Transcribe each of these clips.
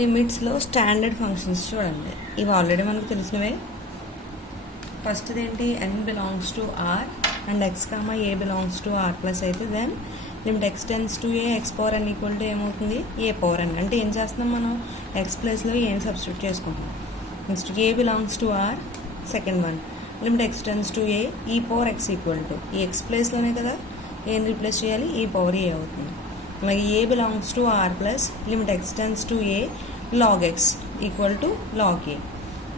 లిమిట్స్లో standard functions చూడండి. ఇవి ఆల్రెడీ మనకు తెలిసినవే. ఫస్ట్ది ఏంటి, n belongs to r and x comma a belongs to r plus అయితే then limit x tends to a x power n equal to ఏమవుతుంది, a power n. అంటే ఏం చేస్తున్నాం మనం, x ప్లస్లో ఏం సబ్స్టిట్యూట్ చేసుకుంటున్నాం. Next a belongs to r, second one limit x tends to a e power x equal to, ఈ x ప్లేస్లోనే కదా ఏం రీప్లేస్ చేయాలి, e పవర్ a అవుతుంది. అలాగే a belongs to r plus limit x tends to a log x equal to log a.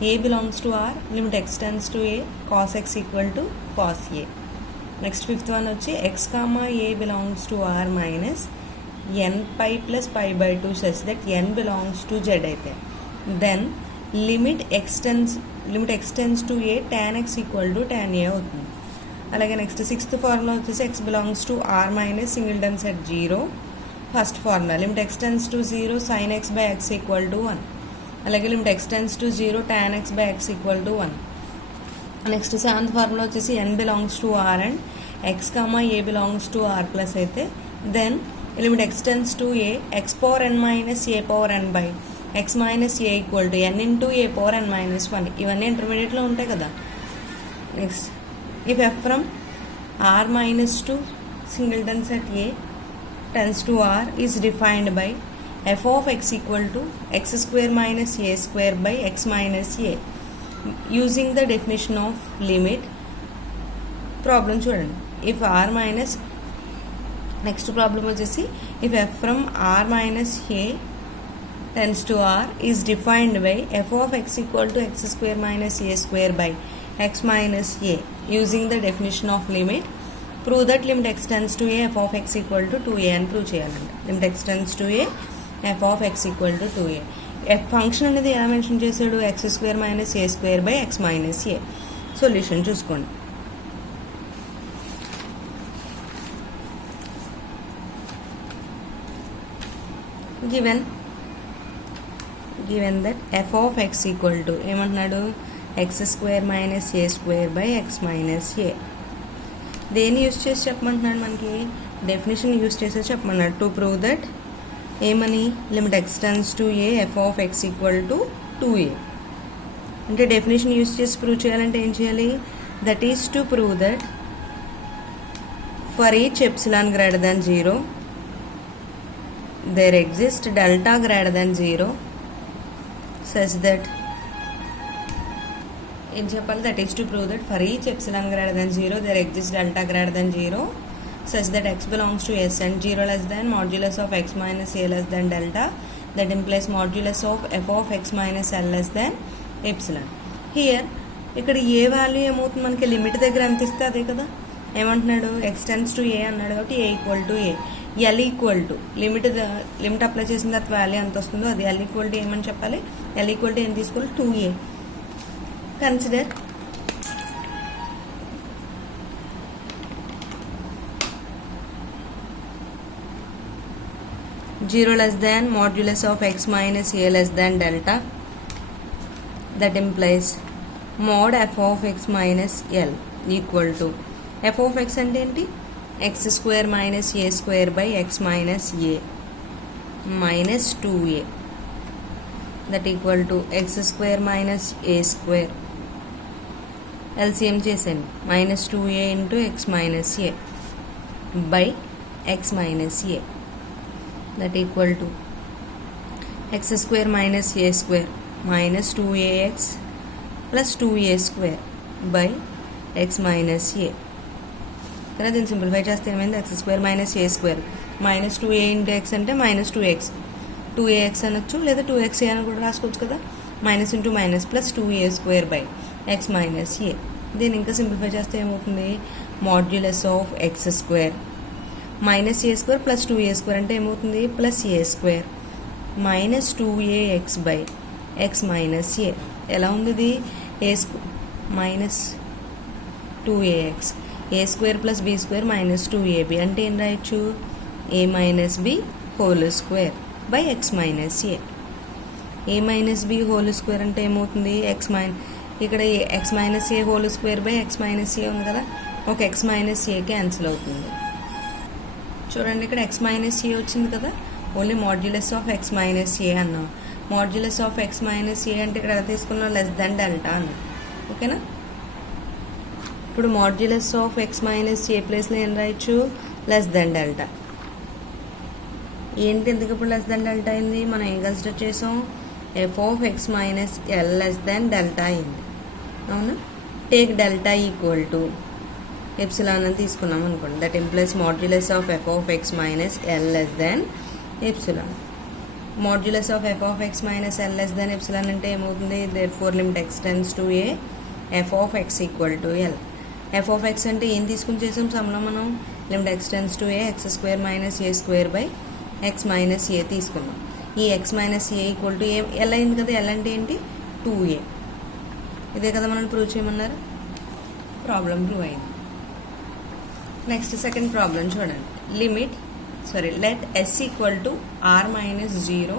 a belongs to r limit x tends to a cos x equal to cos a. Next fifth one వచ్చి x comma a belongs to r minus n pi plus pi by two such that n belongs to z అయితే then limit x tends to a tan x equal to tan a అవుతుంది. అలాగే next sixth formula వచ్చేసి x belongs to r minus singleton set 0. First formula limit x tends to 0 sin x by x equal to 1. అలాగే limit x tends to 0 tan x by x equal to 1. Next seventh formula వచ్చేసి n belongs to r and x comma a belongs to r plus అయితే then limit x tends to a x power n minus a power n by x minus a equal to n into a power n minus 1. ఇవన్నీ ఇంటర్మీడియట్లో ఉంటాయి కదా. Next if f from r minus 2 singleton set a tends to r is defined by f of x equal to x square minus a square by x minus a using the definition of limit. Problem చూడండి, if r minus next problem వచ్చేసి if f from r minus a tends to r is defined by f of x equal to x square minus a square by x minus a using the definition of limit. Prove that limit x tends to a f of x equal to 2a అని prove చేయాలంట. Limit x tends to a f of x equal to 2a. f function అనేది ఎలా mention చేశాడు, x square minus a square by x minus a. Solution చూసుకోండి. given that f of x equal to ఏమంటున్నాడు, x square minus a square by x minus a. దేన్ని use చేసి చెప్పమంటున్నాడు, మనకి definition use చేసి చెప్పమన్నాడు. టు ప్రూవ్ దట్ ఏమని, limit x tends to a f of x equal to 2a. అంటే definition use చేసి ప్రూవ్ చేయాలంటే ఏం చేయాలి, that is to prove that for each epsilon greater than 0 there exist delta greater than 0 such that ఏం చెప్పాలి, that is to prove that for each epsilon greater than 0 there exist delta greater than 0 such that x belongs to s and 0 less than modulus of x minus a less than delta that implies modulus of f of x minus l less than epsilon. Here ఇక్కడ ఏ value ఏమవుతుంది, మనకి limit దగ్గర ఎంత ఇస్తే అదే కదా. ఏమంటున్నాడు, x టెన్స్ టు a అన్నాడు కాబట్టి a equal to a. l equal to limit apply చేసిన తర్వాత వాల్యూ ఎంత వస్తుందో అది l ఈక్వల్ టు ఏమని చెప్పాలి, l ఈక్వల్ టు ఏం తీసుకోవాలి, 2a. Consider zero less than modulus of x minus a less than delta. That implies mod f of x minus l equal to f of x అంటే ఏంటి, x square minus a square by x minus a minus 2a. That equal to x square minus a square LCM చేసాను minus 2a into x minus a by x minus a. That equal to x square minus a square minus 2ax plus 2a square by x minus a. కదా దీన్ని simplify చేస్తే ఏమైంది, x square minus a square minus 2a into x అంటే minus 2ax అనొచ్చు, లేదా 2xa అని కూడా రాసుకోవచ్చు కదా. Minus into minus plus 2a square by x minus a. దీన్ని ఇంకా సింప్లిఫై చేస్తే ఏమవుతుంది, modulus of x square minus a square plus 2a square అంటే ఏమవుతుంది, plus a square minus 2ax by x minus a. ఎలా ఉంది ఇది, a minus 2ax a square plus b square minus 2ab అంటే ఏం రాయొచ్చు, a minus b whole square by x minus a. A minus b whole square అంటే ఏమవుతుంది, ఇక్కడ x minus a whole square by x minus a ఉంది కదా, ఒక X minus ఏ cancel అవుతుంది. చూడండి ఇక్కడ ఎక్స్ మైనస్ ఏ వచ్చింది కదా, only modulus of X minus a అన్నాం. Modulus of X minus a అంటే ఇక్కడ ఎలా తీసుకున్నాం లెస్ దెన్ డెల్టా అని. ఓకేనా, ఇప్పుడు మాడ్యులస్ ఆఫ్ ఎక్స్ మైనస్ ఏ ప్లేస్లో ఏం రాయొచ్చు లెస్ దెన్ డెల్టా. ఏంటి ఎందుకు ఇప్పుడు లెస్ దెన్ డెల్టా అయింది, మనం ఏం కన్సిడర్ చేసాం F of X minus L less than delta అయింది. అవునా, take delta equal to epsilon అని తీసుకున్నాం అనుకోండి. That implies modulus of F of X minus L less than epsilon. Modulus of F of X minus L less than epsilon అంటే ఏమవుతుంది, therefore limit X tends to A F of X equal to L. F of X అంటే ఏం తీసుకుని చేసాం సమ్లో మనం limit X tends to a x square minus a square by x minus a తీసుకున్నాం. ఈ x minus a equal to a L అయింది కదా, ఎల్ అంటే ఏంటి 2a. ఇదే కదా మనం ప్రూవ్ చేయమన్నారు, ప్రాబ్లం ప్రూవ్ అయింది. నెక్స్ట్ సెకండ్ ప్రాబ్లం చూడండి. let s equal to r minus 0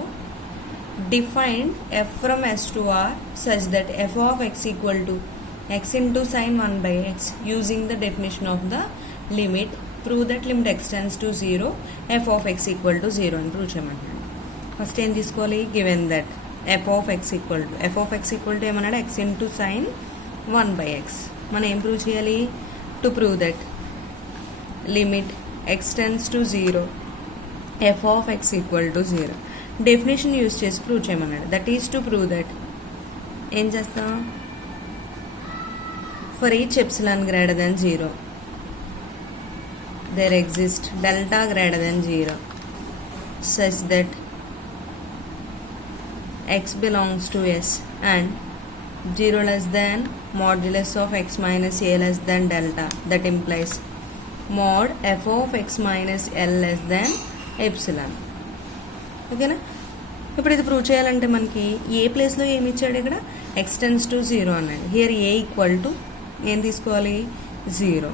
defined f from s to r such that f of x equal to x into sin 1 by x using the definition of the limit. Prove that limit x tends to 0 f of x equal to 0 అని prove చేయమంటున్నాను. First ఏం తీసుకోవాలి, given that f of x equal to ఏమన్నాడు x into sin 1 by x. మనం ఏం prove చేయాలి, to prove that limit x tends to 0 f of x equal to 0 definition use చేసి prove చేయమన్నాడు. That is to prove that ఏం చేస్తాం, for each epsilon greater than 0 there exist delta greater than 0 such that x belongs to s and 0 less than modulus of x minus a less than delta. That implies mod f of x minus l less than epsilon. ఓకేనా, ఇప్పుడు ఇది prove చేయాలంటే మనకి ఏ ప్లేస్లో ఏమి ఇచ్చాడు, ఇక్కడ X tends to 0 అన్నాడు. హియర్ ఏ ఈక్వల్ టు ఏం తీసుకోవాలి 0,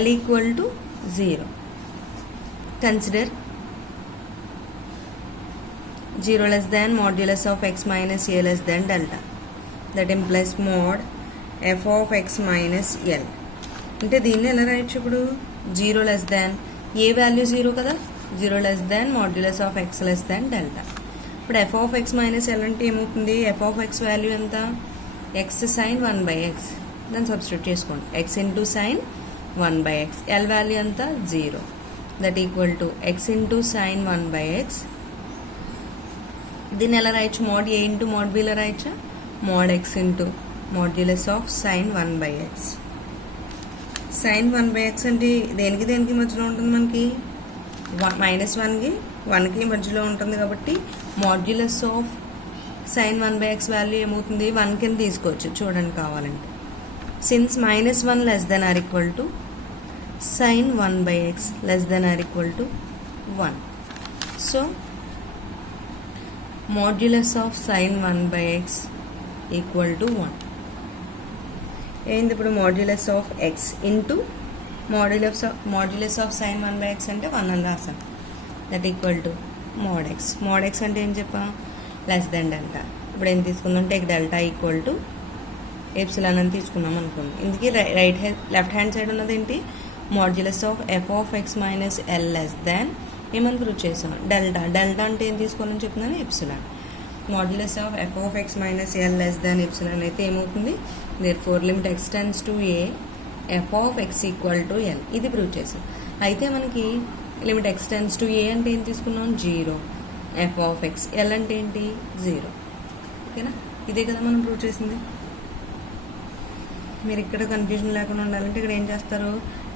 L equal to 0. Consider 0 less than modulus of x minus a less than delta. That implies mod f of x minus L. అంటే దీన్ని ఎలా రాయొచ్చు, ఇప్పుడు 0 less than ఏ value 0 కదా, 0 less than modulus of x less than delta. ఇప్పుడు f of x minus L అంటే ఏమవుతుంది, f of x value ఎంత x sin 1 by x. దాన్ని సబ్స్టిట్యూట్ చేసుకోండి, x into sin 1 by x. L value అంతా 0. That equal to x into sin 1 by x. దీన్ని ఎలా రాయొచ్చు, mod a into mod b లో రాయొచ్చా, mod x into modulus of sin 1 by x. sin 1 by x అంటే దేనికి దేనికి మధ్యలో ఉంటుంది, మనకి -1కి 1కి మధ్యలో ఉంటుంది కాబట్టి modulus of sin 1 by x value ఏమవుతుంది 1 కింద తీసుకోవచ్చు. చూడండి కావాలంటే, since -1 less than or equal to sin 1 by x less than or equal to 1. So modulus of sin 1 by x equal to 1. ఏంది ఇప్పుడు modulus of x into modulus of sin 1 by x అంటే 1 అని రాసాం. That equal to mod x. mod x అంటే ఏం చెప్పా, less than delta. ఇప్పుడు ఏం తీసుకుందాం, take delta equal to epsilon అని తీసుకున్నాం అనుకోండి. ఇందుకే లెఫ్ట్ హ్యాండ్ సైడ్ ఉన్నది ఏంటి, modulus of F of X minus L less than ఏమని ప్రూవ్ చేసాం, డెల్టా. డెల్టా అంటే ఏం తీసుకోవాలని చెప్తున్నాను, epsilon. Modulus of F of X minus L less than epsilon అయితే ఏమవుతుంది, therefore limit X tends to A F of X equal to l. ఇది prove చేసాం. అయితే మనకి లిమిట్ ఎక్స్ టెన్స్ టు ఏ అంటే ఏం తీసుకున్నాం, 0. ఎఫ్ ఆఫ్ ఎక్స్, ఎల్ అంటే ఏంటి 0. ఓకేనా, ఇదే కదా మనం ప్రూవ్ చేసింది. మీరు ఇక్కడ కన్ఫ్యూజన్ లేకుండా ఉండాలంటే ఇక్కడ ఏం చేస్తారు,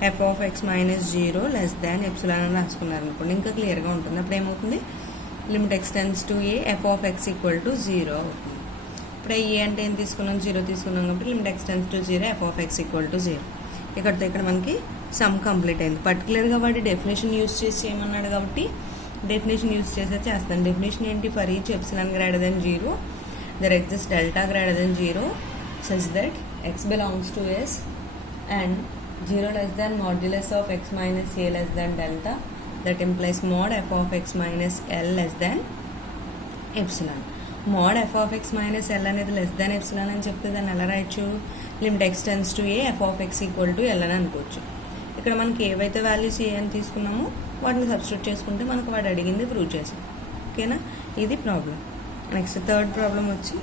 F of X minus 0 less than epsilon అని రాసుకున్నారు అనుకోండి, ఇంకా క్లియర్గా ఉంటుంది. అప్పుడు ఏమవుతుంది, limit X tends to A F of X equal to 0 అవుతుంది. ఇప్పుడు ఏ అంటే ఏం తీసుకున్నాం, 0 తీసుకున్నాం కాబట్టి limit X tends to 0 F of X equal to 0. ఇక్కడితో ఇక్కడ మనకి సమ్ కంప్లీట్ అయింది. పర్టికులర్గా వాడి డెఫినేషన్ యూజ్ చేసి చేయమన్నాడు కాబట్టి డెఫినేషన్ యూజ్ చేసే చేస్తాను. డెఫినేషన్ ఏంటి, for each epsilon greater than 0 there exist delta greater than 0 such that x belongs to s and 0 less than modulus of x minus a less than delta. That implies mod f of x minus l less than epsilon. mod f of x minus l అనేది less than epsilon అని చెప్తే దాన్ని ఎలా రాయొచ్చు, limit x tends to a f of x equal to l అని అనుకోవచ్చు. ఇక్కడ మనకి ఏవైతే వాల్యూస్ ఏ అని తీసుకున్నామో వాటిని సబ్స్టిట్యూట్ చేసుకుంటే మనకు వాడు అడిగింది ప్రూవ్ చేసాం. ఓకేనా, ఇది ప్రాబ్లం. నెక్స్ట్ థర్డ్ ప్రాబ్లం వచ్చి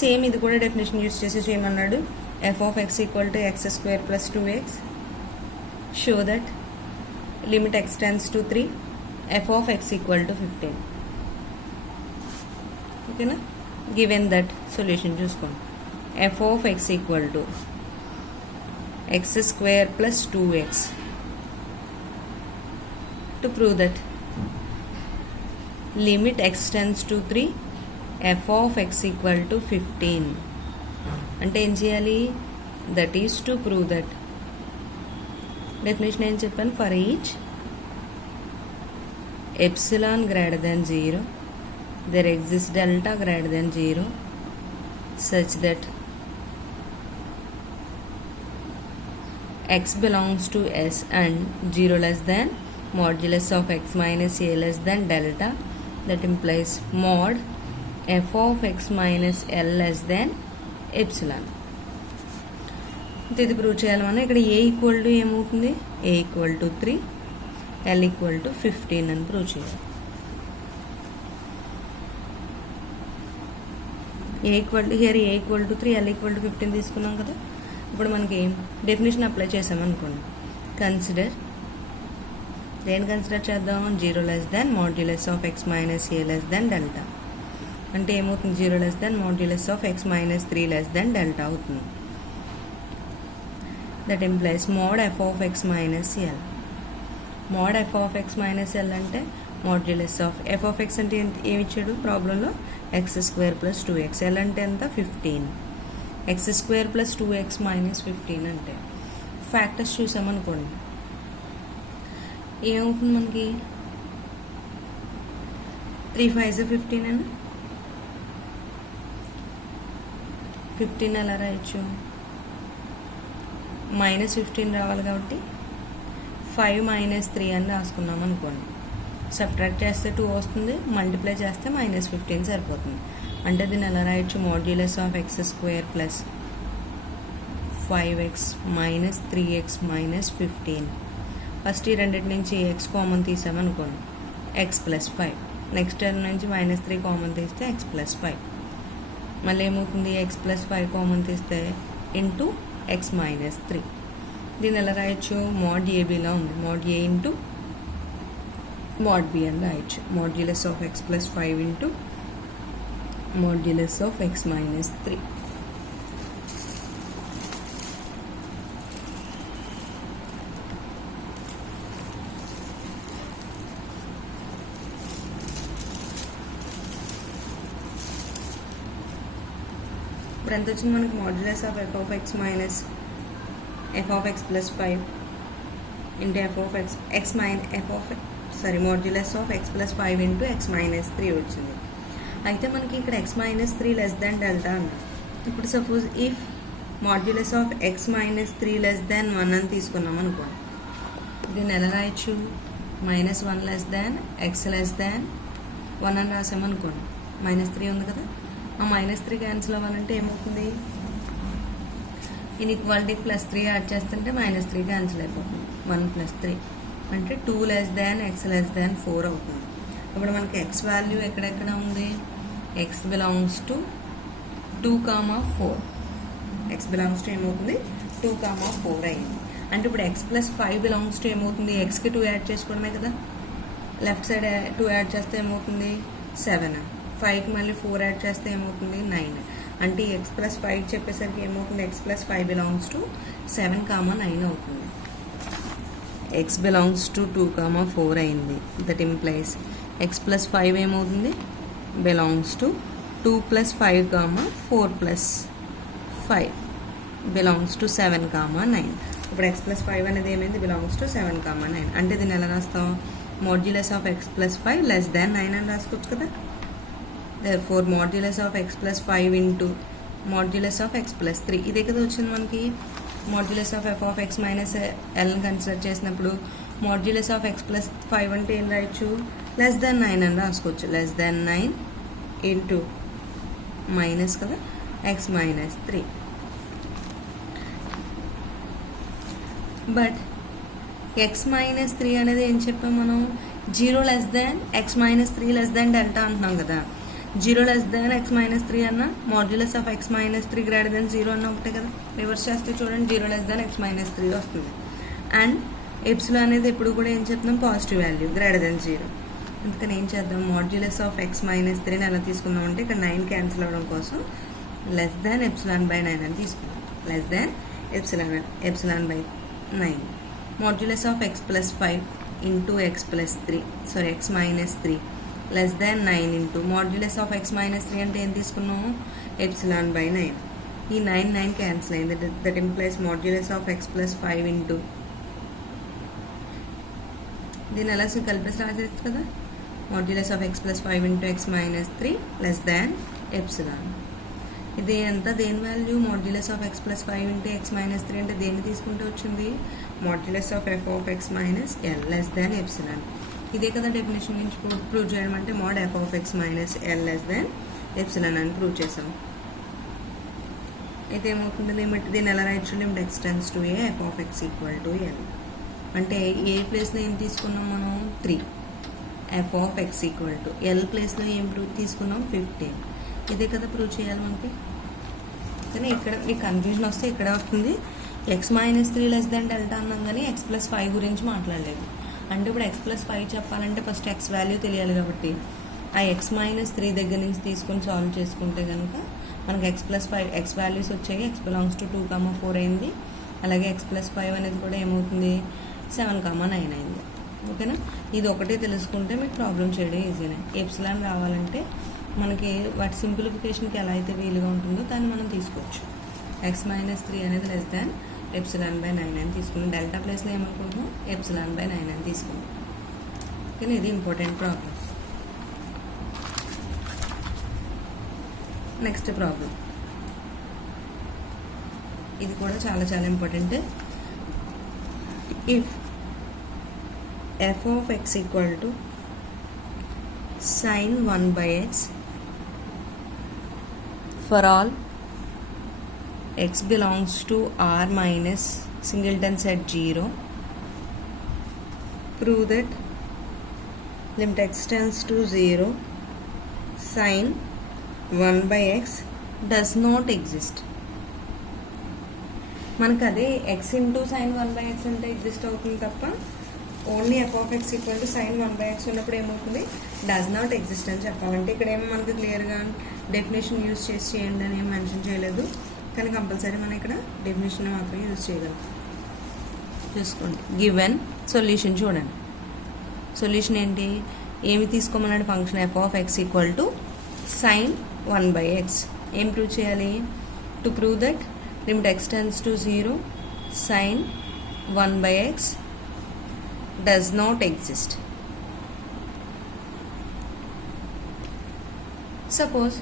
సేమ్, ఇది కూడా డెఫినేషన్ యూస్ చేసి చేయమన్నాడు. F of X equal to x square plus 2x, show that limit X tends to 3, F of X equal to 15. ఓకేనా, గివెన్ దట్ సొల్యూషన్ చూసుకోండి. F of X equal to x square plus 2x. To prove that limit X tends to 3, F of X equal to 15. అంటే ఏం చేయాలి? That is to prove that. Definition ఏం చెప్పాను? For each epsilon greater than 0 there exists delta greater than 0 such that x belongs to S and 0 less than modulus of x minus a less than delta. That implies mod f of x minus l less than epsilon. ఇది prove చేయాలి మనం. ఇక్కడ a equal to ఏమవుతుంది? A equal to 3, L equal to 15 అని prove చేయాలి. A equal to here a equal to 3, L equal to 15 తీసుకున్నాం కదా. ఇప్పుడు మనకి డెఫినేషన్ అప్లై చేసామనుకోండి. కన్సిడర్, దేని కన్సిడర్ చేద్దాం? 0 less than modulus of X minus a less than delta. అంటే ఏమవుతుంది? 0 less than modulus of X minus 3 less than delta అవుతుంది. That implies mod f of X minus L. Mod f of X minus L అంటే modulus of F of X అంటే ఏమి ఇచ్చాడు ప్రాబ్లంలో? X square plus 2x. L అంటే ఎంత? 15. X square plus 2x minus 15 అంటే factors చూసామనుకోండి, ఏమవుతుంది మనకి? 3 5 15 అని. 15 ఎలా రాయొచ్చు? మైనస్ 15 రావాలి కాబట్టి 5 మైనస్ 3 అని రాసుకున్నాం అనుకోండి. సబ్ట్రాక్ట్ చేస్తే 2 వస్తుంది, మల్టిప్లై చేస్తే మైనస్ 15 సరిపోతుంది. అంటే దీన్ని ఎలా రాయొచ్చు? Modulus of x square plus 5x minus 3x minus 15. First ఈ రెండింటి నుంచి x కామన్ తీసామనుకోండి, x ప్లస్ 5. నెక్స్ట్ టర్మ్ నుంచి మైనస్ 3 కామన్ తీస్తే x ప్లస్ 5. మళ్ళీ ఏమవుతుంది? x ప్లస్ 5 కామన్ తీస్తే ఇంటూ x మైనస్ 3. దీన్ని ఎలా రాయొచ్చు? మోడ్ ఏబీలా ఉంది. Mod a into mod b అని రాయొచ్చు. Modulus of x plus 5 into modulus of X minus 3. ఇప్పుడు ఎంత వచ్చింది మనకి? Modulus of F of X minus F of x plus 5 into F of X X minus F of modulus of x plus 5 into x minus 3 వచ్చింది. అయితే మనకి ఇక్కడ x minus 3 less than delta అన్న. ఇప్పుడు suppose if modulus of X minus 3 less దాన్ 1 అని తీసుకున్నాం అనుకోండి, దీన్ని ఎలా రాయొచ్చు? Minus 1 less than x less than 1 అని రాసామనుకోండి. మైనస్ 3 ఉంది కదా, ఆ మైనస్ 3 క్యాన్సిల్ అవ్వాలంటే ఏమవుతుంది? ఇన్ఈక్వాలిటీకి ప్లస్ 3 యాడ్ చేస్తుంటే మైనస్ 3 క్యాన్సిల్ అయిపోతుంది. 1 ప్లస్ 3 అంటే 2 less than x less than 4 అవుతుంది. ఇప్పుడు మనకి ఎక్స్ వాల్యూ ఎక్కడెక్కడ ఉంది? X belongs to 2, 4. X belongs to ఏమవుతుంది? 2, 4 అయింది. అంటే ఇప్పుడు ఎక్స్ ప్లస్ 5 బిలాంగ్స్ టు ఏమవుతుంది? ఎక్స్కి 2 యాడ్ చేసుకోవడమే కదా. లెఫ్ట్ సైడ్ 2 యాడ్ చేస్తే ఏమవుతుంది? 7. 5కి మళ్ళీ 4 యాడ్ చేస్తే ఏమవుతుంది? 9. అంటే ఎక్స్ ప్లస్ 5 చెప్పేసరికి ఏమవుతుంది? ఎక్స్ ప్లస్ 5 బిలాంగ్స్ టు 7, 9 అవుతుంది. ఎక్స్ బిలాంగ్స్ టు 2, 4 అయింది. దట్ ఇంప్లైస్ ఎక్స్ ప్లస్ 5 ఏమవుతుంది? Belongs to 2 plus 5, 4 plus 5 belongs to 7, 9. ఇప్పుడు ఎక్స్ ప్లస్ 5 అనేది ఏమైంది? Belongs to 7, 9. అంటే దీన్ని ఎలా రాస్తాం? Modulus of x plus 5 less than 9 అని రాసుకోవచ్చు కదా. therefore modulus of x plus 5 into modulus of x plus 3 ఇదే కదా వచ్చింది మనకి. Modulus of F of X minus ఎల్ని కన్సిడర్ చేసినప్పుడు మాడ్యులస్ ఆఫ్ ఎక్స్ ప్లస్ 5 అంటే ఏం రాయొచ్చు? లెస్ దాన్ 9 అని రాసుకోవచ్చు. లెస్ దాన్ 9 ఇంటూ మైనస్ కదా X minus 3. But X minus 3 అనేది ఏం చెప్పాం మనం, 0 less than x minus 3 less than delta అంటున్నాం కదా. 0 లెస్ దాన్ ఎక్స్ మైనస్ 3 అన్న modulus of X minus 3 greater than 0 అన్న ఒకటే కదా. రివర్స్ చేస్తే చూడండి 0 లెస్ దాన్ ఎక్స్ మైనస్ 3 వస్తుంది. అండ్ ఎప్సిలాన్ అనేది ఎప్పుడు కూడా ఏం చెప్తున్నాం, పాజిటివ్ వాల్యూ గ్రేటర్ దాన్ 0. అందుకని ఏం చేద్దాం, మాడ్యులస్ ఆఫ్ ఎక్స్ మైనస్ 3ని ఎలా తీసుకుందాం అంటే ఇక్కడ 9 క్యాన్సిల్ అవ్వడం కోసం లెస్ దాన్ ఎప్సిలాన్ బై 9 అని తీసుకుందాం. Less than epsilon by 9. Modulus of x plus 5 into X plus 3 sorry X minus 3 less than 9 into modulus of X minus 3 అంటే ఏం తీసుకున్నాము, ఎప్సిలాన్ బై 9. ఈ 9 క్యాన్సిల్ అయింది. That implies modulus of x plus 5 into దీన్ని ఎలా కలిపేసి రాసేచ్చు కదా, modulus of x plus 5 into x minus 3 less than epsilon. ఇది ఎంత దేని value, modulus of x plus 5 into x minus 3 అంటే దేన్ని తీసుకుంటే వచ్చింది, modulus of F of X minus L less than epsilon. ఇదే కదా డెఫినేషన్ నుంచి ప్రూవ్ చేయడం అంటే, mode f of X minus L less than epsilon అని ప్రూవ్ చేసాం. అయితే ఏమవుతుంది, లిమిట్ దీన్ని ఎలా రాయొచ్చు, limit X tends to A F of X equal to L. అంటే ఏ ప్లేస్లో ఏం తీసుకున్నాం మనం, 3. F of X equal to L ప్లేస్లో ఏం ప్రూవ్ తీసుకున్నాం, 15. ఇదే కదా ప్రూవ్ చేయాలి మనకి. కానీ ఇక్కడ మీకు కన్ఫ్యూజన్ వస్తే ఇక్కడ వస్తుంది, X minus 3 less than delta అన్నాం కానీ ఎక్స్ ప్లస్ 5 గురించి మాట్లాడలేదు. అంటే ఇప్పుడు ఎక్స్ ప్లస్ 5 చెప్పాలంటే ఫస్ట్ ఎక్స్ వాల్యూ తెలియాలి కాబట్టి ఆ ఎక్స్ మైనస్ 3 దగ్గర నుంచి తీసుకొని సాల్వ్ చేసుకుంటే కనుక మనకి ఎక్స్ ప్లస్ 5 ఎక్స్ వాల్యూస్ వచ్చాయి. ఎక్స్ బిలాంగ్స్ టు 2,4 అయింది. అలాగే ఎక్స్ ప్లస్ 5 అనేది కూడా ఏమవుతుంది, 7,9 అయింది. ఓకేనా, ఇది ఒకటే తెలుసుకుంటే మీకు ప్రాబ్లం చేయడం ఈజీనే. ఎప్సిలాన్ రావాలంటే మనకి వాటి సింప్లిఫికేషన్కి ఎలా అయితే వీలుగా ఉంటుందో దాన్ని మనం తీసుకోవచ్చు. ఎక్స్ మైనస్ 3 అనేది లెస్ దాన్ ఎప్సిలాన్ బై 9 అని తీసుకున్నాం. డెల్టా ప్లేస్లో ఏమనుకుంటున్నాం, ఎప్సిలాన్ బై 9 అని తీసుకున్నాం. కానీ ఇది ఇంపార్టెంట్ ప్రాబ్లం. నెక్స్ట్ ప్రాబ్లం, ఇది కూడా చాలా చాలా important. If F of X equal to sin 1 by x for all x belongs to R minus singleton set 0, prove that limit x tends to 0 sin 1 by x does not exist. మనకు అదే x into sin 1 by x అంటే exist అవుతుంది తప్ప only F of X equal to sin 1 by x ఉన్నప్పుడు ఏమవుతుంది, does not exist అని చెప్పాలంటే ఇక్కడ ఏమో మనకు క్లియర్గా డెఫినేషన్ యూజ్ చేసి చేయండి అని ఏం మెన్షన్ చేయలేదు. కానీ కంపల్సరీ మనం ఇక్కడ డెఫినేషన్ మాత్రమే యూజ్ చేయగలం. చూసుకోండి, గివెన్ సొల్యూషన్ చూడండి. సొల్యూషన్ ఏంటి, ఏమి తీసుకోమన్నాడు, function f of X equal to sin 1 by x. ఏం ప్రూవ్ చేయాలి, to prove that limit X tends to 0 sin 1 by x does not exist. Suppose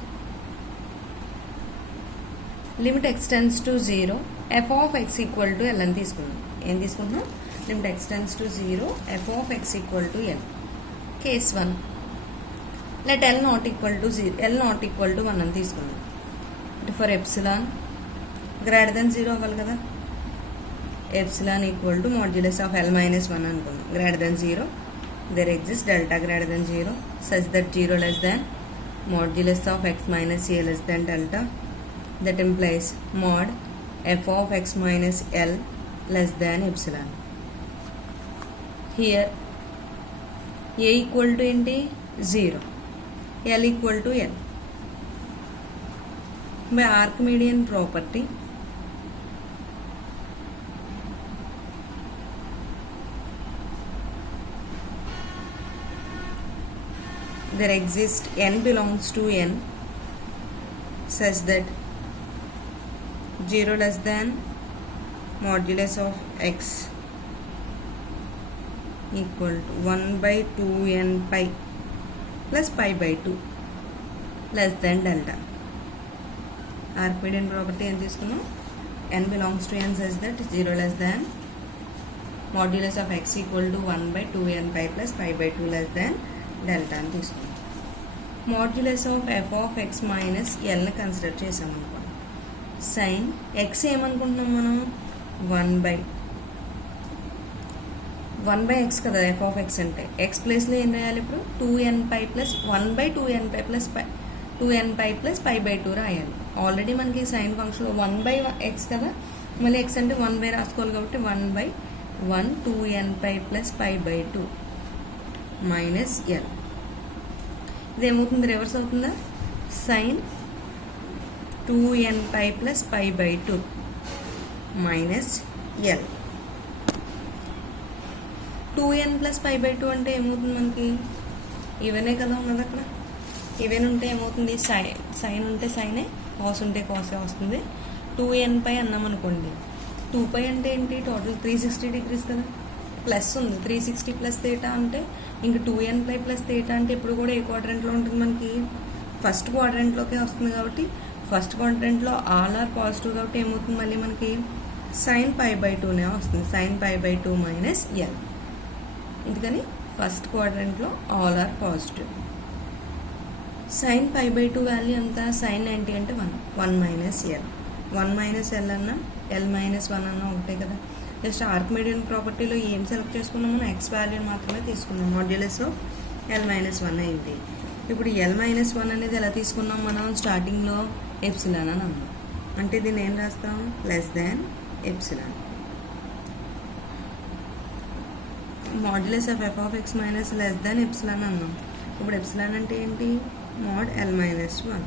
limit x tends to 0 f of x equal to l అని తీసుకున్నాం. ఏం తీసుకుంటున్నాం, limit x tends to 0 f of x equal to l. Case 1, let l not equal to 0, l not equal to 1 అని తీసుకున్నాం. For epsilon greater than 0 అవ్వాలి కదా, epsilon equal to modulus of L minus 1 అనుకుందాం. greater than 0 there exists delta greater than 0 such that 0 less than modulus of x minus a less than delta. That implies mod f of x minus L less than epsilon. Here a equal to ఏంటి 0, L equal to L. By Archimedean property there exists n belongs to n such that 0 less than modulus of x equal to 1 by 2n pi plus pi by 2 less than delta. Archimedean property ఏం తీసుకున్నాం, n belongs to n such that 0 less than modulus of x equal to 1 by 2n pi plus pi by 2 less than delta అని తీసుకున్నాం. Modulus of F of X minus ఎల్ని consider చేసామనుకోండి. Sine x ఏమనుకుంటున్నాం మనం, 1 by 1/x కదా f of X అంటే, x ప్లేస్లో ఏం రాయాలి ఇప్పుడు 2nπ plus 1/2nπ plus 2nπ plus π/2 రాయాలి. ఆల్రెడీ మనకి సైన్ ఫంక్షన్లో 1/x కదా, మళ్ళీ ఎక్స్ అంటే 1/, రాసుకోవాలి కాబట్టి 1/1 2nπ ప్లస్ π/2 మైనస్ ఎల్. ఇదేమవుతుంది, రివర్స్ అవుతుందా, sine 2nπ plus π/2 minus L. 2n plus π/2 అంటే ఏమవుతుంది, మనకి ఈవెనే కదా ఉన్నది అక్కడ. ఈవెన్ ఉంటే ఏమవుతుంది, సైన్ ఉంటే సైనే, కాస్ ఉంటే కాసే వస్తుంది. 2nπ అన్నాం అనుకోండి, 2π అంటే ఏంటి, టోటల్ 360 డిగ్రీస్ కదా, ప్లస్ ఉంది 360 ప్లస్ థీటా అంటే ఇంక 2nπ ప్లస్ థీటా అంటే ఇప్పుడు కూడా ఏ క్వాడ్రంట్లో ఉంటుంది, మనకి ఫస్ట్ క్వాడ్రంట్లోకే వస్తుంది. కాబట్టి ఫస్ట్ క్వాడ్రంట్లో ఆల్ ఆర్ పాజిటివ్ కాబట్టి ఏమవుతుంది, మళ్ళీ మనకి సైన్ π/2నే వస్తుంది, సైన్ π/2 మైనస్ ఎల్. అందుకని ఫస్ట్ క్వాడ్రంట్లో all are positive. Sine π/2 value ఎంత, సైన్ 90 అంటే 1 మైనస్ ఎల్. 1 మైనస్ ఎల్ అన్నా ఎల్ మైనస్ 1 అన్నా ఒకటే కదా. జస్ట్ ఆర్కిమిడియన్ ప్రాపర్టీలో ఏం సెలెక్ట్ చేసుకున్నాం, మనం ఎక్స్ వాల్యూని మాత్రమే తీసుకున్నాం. మాడ్యులస్ ఆఫ్ L-1 అయింది. ఇప్పుడు L-1 అనేది ఎలా తీసుకున్నాం మనం, స్టార్టింగ్లో ఎప్సిలాన్ అని అన్నాం. అంటే దీన్ని ఏం రాస్తాం, less than epsilon. Modulus of F of X minus less than epsilon అన్నాం. ఇప్పుడు ఎప్సిలాన్ అంటే ఏంటి, మోడ్ L-1.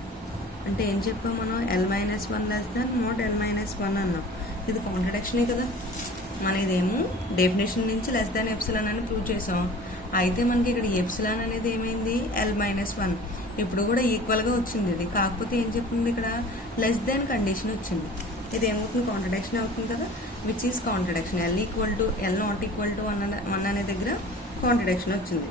అంటే ఏం చెప్పాం మనం, L-1 less than mode L-1 అన్నాం. ఇది కాంట్రడిక్షనే కదా. మన ఇదేమో డెఫినేషన్ నుంచి లెస్ దాన్ ఎప్సిలాన్ అని ప్రూవ్ చేసాం. అయితే మనకి ఇక్కడ ఎప్సిలాన్ అనేది ఏమైంది, L-1. ఇప్పుడు కూడా ఈక్వల్గా వచ్చింది ఇది, కాకపోతే ఏం చెప్తుంది ఇక్కడ, లెస్ దాన్ కండిషన్ వచ్చింది. ఇది ఏమవుతుంది, కాంట్రడిక్షన్ అవుతుంది కదా, which is contradiction. L not equal to 1 అనే దగ్గర కాంట్రడిక్షన్ వచ్చింది.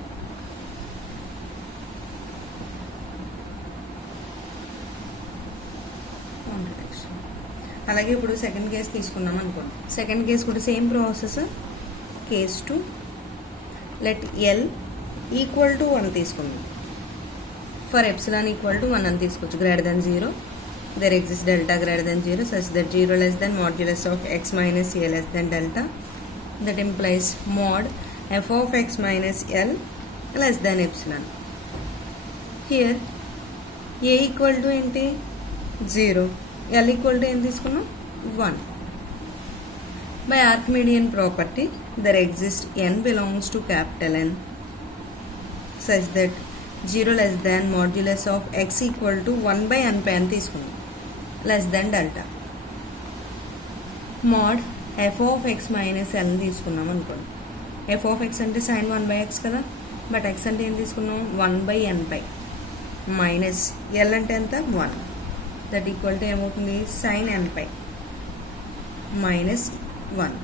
కాంట్రడిక్షన్. అలాగే ఇప్పుడు సెకండ్ కేస్ తీసుకున్నాం అనుకోండి. సెకండ్ కేస్ కూడా same process. Case 2 let L equal to 1 తీసుకుందాం. ఫర్ ఎప్సిలాన్ ఈక్వల్ టు 1 అని తీసుకోవచ్చు. Greater than 0 there exists delta greater than 0 such that 0 less than modulus of x minus a less than delta. That implies mod f of x minus L less than epsilon. Here a equal to ఏంటి, 0, L equal to ఏం తీసుకున్నాం, 1. By Archimedean property there exists n belongs to capital N such that 0 less than modulus of x equal to 1/n అని తీసుకున్నాం, less than delta. mod f of x minus L తీసుకున్నాం అనుకోండి. f of x అంటే sin 1/x కదా, but x అంటే ఏం తీసుకున్నాం, 1/nπ minus L అంటే ఎంత, 1. దట్ ఈక్వల్ టు ఏమవుతుంది, sin nπ minus 1.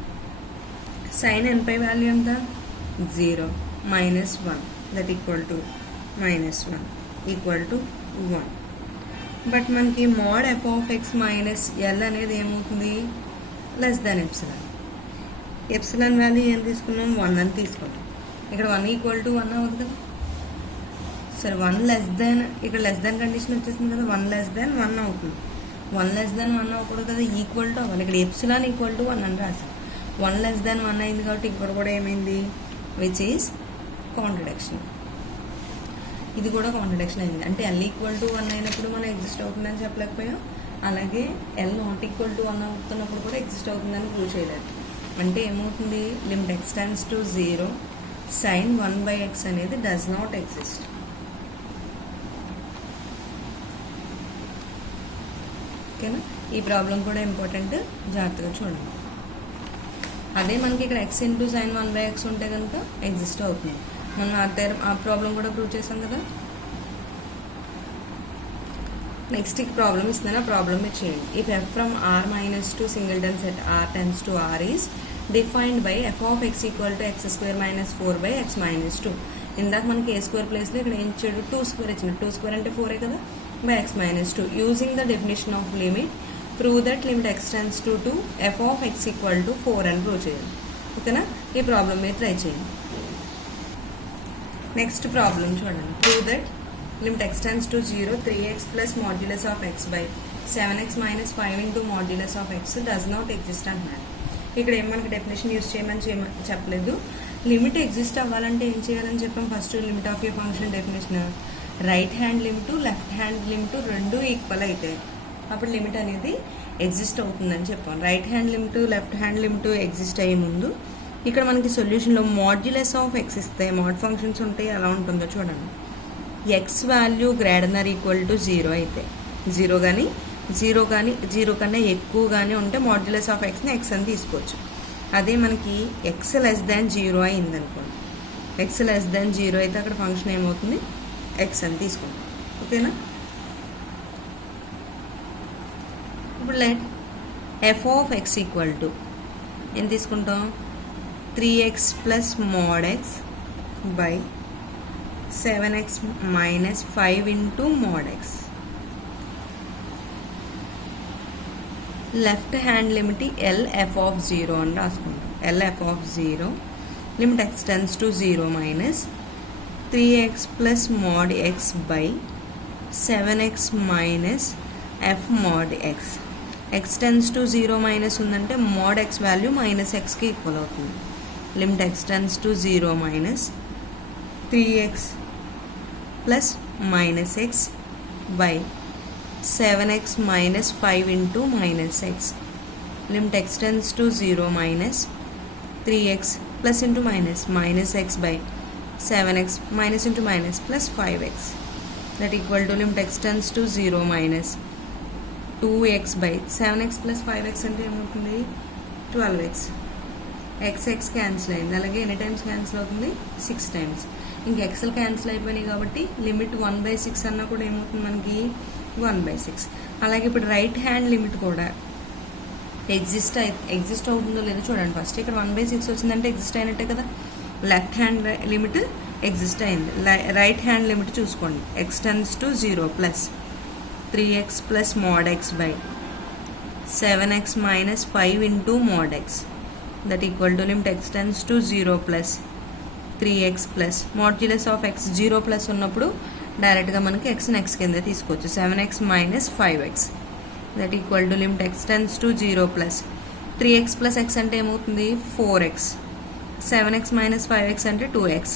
sin nπ value ఎంత, 0 minus 1 that equal to minus 1 equal to 1. But మనకి mod f of X minus L అనేది ఏమవుతుంది, less than epsilon. Epsilon value ఏం తీసుకున్నాం, 1 అని తీసుకున్నాం. ఇక్కడ 1 ఈక్వల్ టు 1 అవుతుంది కదా. సరే 1 లెస్ దాన్, ఇక్కడ లెస్ దాన్ కండిషన్ వచ్చేసింది కదా, 1 లెస్ దాన్ 1 అవుతుంది. 1 లెస్ దాన్ 1 అవ్వకూడదు కదా, ఈక్వల్ టు అవ్వాలి. ఇక్కడ ఎప్సిలాన్ ఈక్వల్ టు 1 అని రాసాం. 1 లెస్ దాన్ 1 అయింది కాబట్టి ఇక్కడ కూడా ఏమైంది, విచ్ ఈజ్ కాంట్రడిక్షన్. ఇది కూడా కాంట్రడిక్షన్ అయింది. అంటే L ఈక్వల్ టు 1 అయినప్పుడు మనం ఎగ్జిస్ట్ అవుతుందని చెప్పలేకపోయాం, అలాగే L నాట్ ఈక్వల్ టు 1 అవుతున్నప్పుడు కూడా ఎగ్జిస్ట్ అవుతుందని ప్రూవ్ చేయలేదు. అంటే ఏమవుతుంది, limit x tends to 0 sin 1/x అనేది డస్ నాట్ ఎగ్జిస్ట్. ఓకేనా, ఈ ప్రాబ్లం కూడా ఇంపార్టెంట్, జాగ్రత్తగా చూడండి. అదే మనకి ఇక్కడ x ఇంటూ sin 1/x ఉంటే కనుక ఎగ్జిస్ట్ అవుతుంది. మనం ఆ ప్రాబ్లం కూడా ప్రూవ్ చేసాం కదా. నెక్స్ట్ ఈ ప్రాబ్లం ఇస్తున్నాను, ఆ ప్రాబ్లం మీరు చేయండి. If f from R-2 singleton set R tends to R is defined by f of x equal to x square minus 4/x minus 2. ఇందాక మనకి a square ప్లేస్లో ఇక్కడ ఏం ఇచ్చాడు, 2 square ఇచ్చాడు. 2 square అంటే 4 కదా, by x minus 2. Using the definition of limit, prove that limit x tends to 2 f of x equal to 4 అని ప్రూవ్ చేయాలి. ఓకేనా, ఈ ప్రాబ్లం మీరు ట్రై చేయండి. నెక్స్ట్ ప్రాబ్లం చూడండి. Prove that limit x tends to 0 3x plus modulus of x by 7x minus 5 into modulus of x does not exist అంటున్నారు. ఇక్కడ ఏం మనకి డెఫినేషన్ యూజ్ చేయమని చెప్పలేదు. లిమిట్ ఎగ్జిస్ట్ అవ్వాలంటే ఏం చేయాలని చెప్పాం first limit of A function definition right hand limit left hand limit రెండు ఈక్వల్ అయితే అప్పుడు లిమిట్ అనేది ఎగ్జిస్ట్ అవుతుందని చెప్పాం. Right hand limit left hand limit exist అయ్యే ముందు ఇక్కడ మనకి సొల్యూషన్లో మాడ్యులస్ ఆఫ్ ఎక్స్ ఇస్తే మాడ్ ఫంక్షన్స్ ఉంటాయి ఎలా ఉంటుందో చూడండి. X value greater than equal to 0 అయితే జీరో కన్నా ఎక్కువ కానీ ఉంటే మాడ్యులస్ ఆఫ్ ఎక్స్ని ఎక్స్ అని తీసుకోవచ్చు. అదే మనకి ఎక్స్ లెస్ దాన్ 0 అయింది అనుకోండి, ఎక్స్ లెస్ దాన్ 0 అయితే అక్కడ ఫంక్షన్ ఏమవుతుంది ఎక్స్ అని తీసుకుంటాం. ఓకేనా? ఇప్పుడు let f of X equal to ఏం తీసుకుంటాం 3x plus mod x by 7x minus 5 into mod x. Left hand limit L F of 0 అని రాసుకుంటాం. L F of 0 limit X tends to 0 minus 3x plus mod x by 7x minus f mod x. X tends to 0 minus ఉందంటే mod x value minus ఎక్స్కి equal అవుతుంది. Limit X tends to 0 minus 3x plus minus X by 7x minus 5 into minus x. Limit x tends to 0 minus 3x plus into minus x by 7x minus into minus plus 5x. That equal to limit x tends to 0 minus 2x by 7x plus 5x అంటే ఏమవుతుంది 12x. x cancel అయింది. అలాగే ఎన్ని times cancel అవుతుంది 6 times. ఇంక XL cancel అయిపోయినాయి కాబట్టి limit 1/6 అన్నా కూడా ఏమవుతుంది మనకి 1/6. అలాగే ఇప్పుడు రైట్ హ్యాండ్ లిమిట్ కూడా ఎగ్జిస్ట్ అవుతుందో లేదో చూడండి. ఫస్ట్ ఇక్కడ 1/6 వచ్చిందంటే ఎగ్జిస్ట్ అయినట్టే కదా. లెఫ్ట్ హ్యాండ్ లిమిట్ ఎగ్జిస్ట్ అయింది. రైట్ హ్యాండ్ లిమిట్ చూసుకోండి. X tends to 0 plus 3x plus mod x by 7x minus 5 into mod X. That equal to limit X tends to 0 plus 3x plus modulus of X 0 plus ఉన్నప్పుడు డైరెక్ట్గా మనకి ఎక్స్ని X కింద తీసుకోవచ్చు. 7x minus 5x. That equal to limit X tends to 0 plus 3x plus X అంటే ఏమవుతుంది 4x. 7x minus 5x అంటే 2x.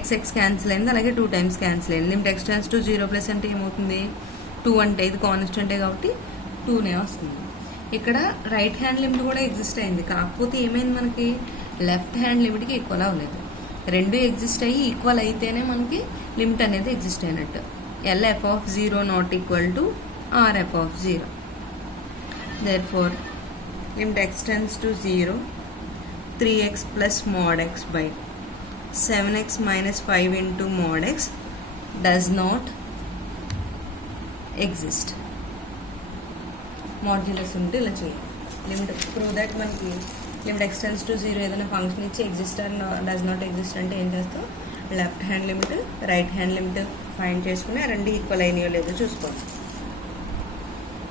x cancel అయింది. అలాగే 2 టైమ్స్ క్యాన్సిల్ అయింది. Limit X tends to 0 plus అంటే ఏమవుతుంది 2 అంటే ఇది కాన్స్టెంటే కాబట్టి 2నే వస్తుంది. ఇక్కడ రైట్ హ్యాండ్ లిమిట్ కూడా ఎగ్జిస్ట్ అయింది. కాకపోతే ఏమైంది మనకి లెఫ్ట్ హ్యాండ్ లిమిట్కి ఈక్వల్ అవ్వలేదు. రెండు ఎగ్జిస్ట్ అయ్యి ఈక్వల్ అయితేనే మనకి లిమిట్ అనేది ఎగ్జిస్ట్ అయినట్టు. L F of 0 not equal to r f of 0. Therefore limit X tends to 0 3x plus mod x by 7x minus 5 into mod x does not exist. Modulus ఉంటే ఇలా చేయాలి. Limit prove that మనకి limit X tends to 0 ఏదైనా function ఇచ్చి exist and does not exist అంటే ఏం చేస్తాం left hand limit right hand limit find చేసుకుని రెండు ఈక్వల్ అయినాయో లేదో చూసుకోవాలి.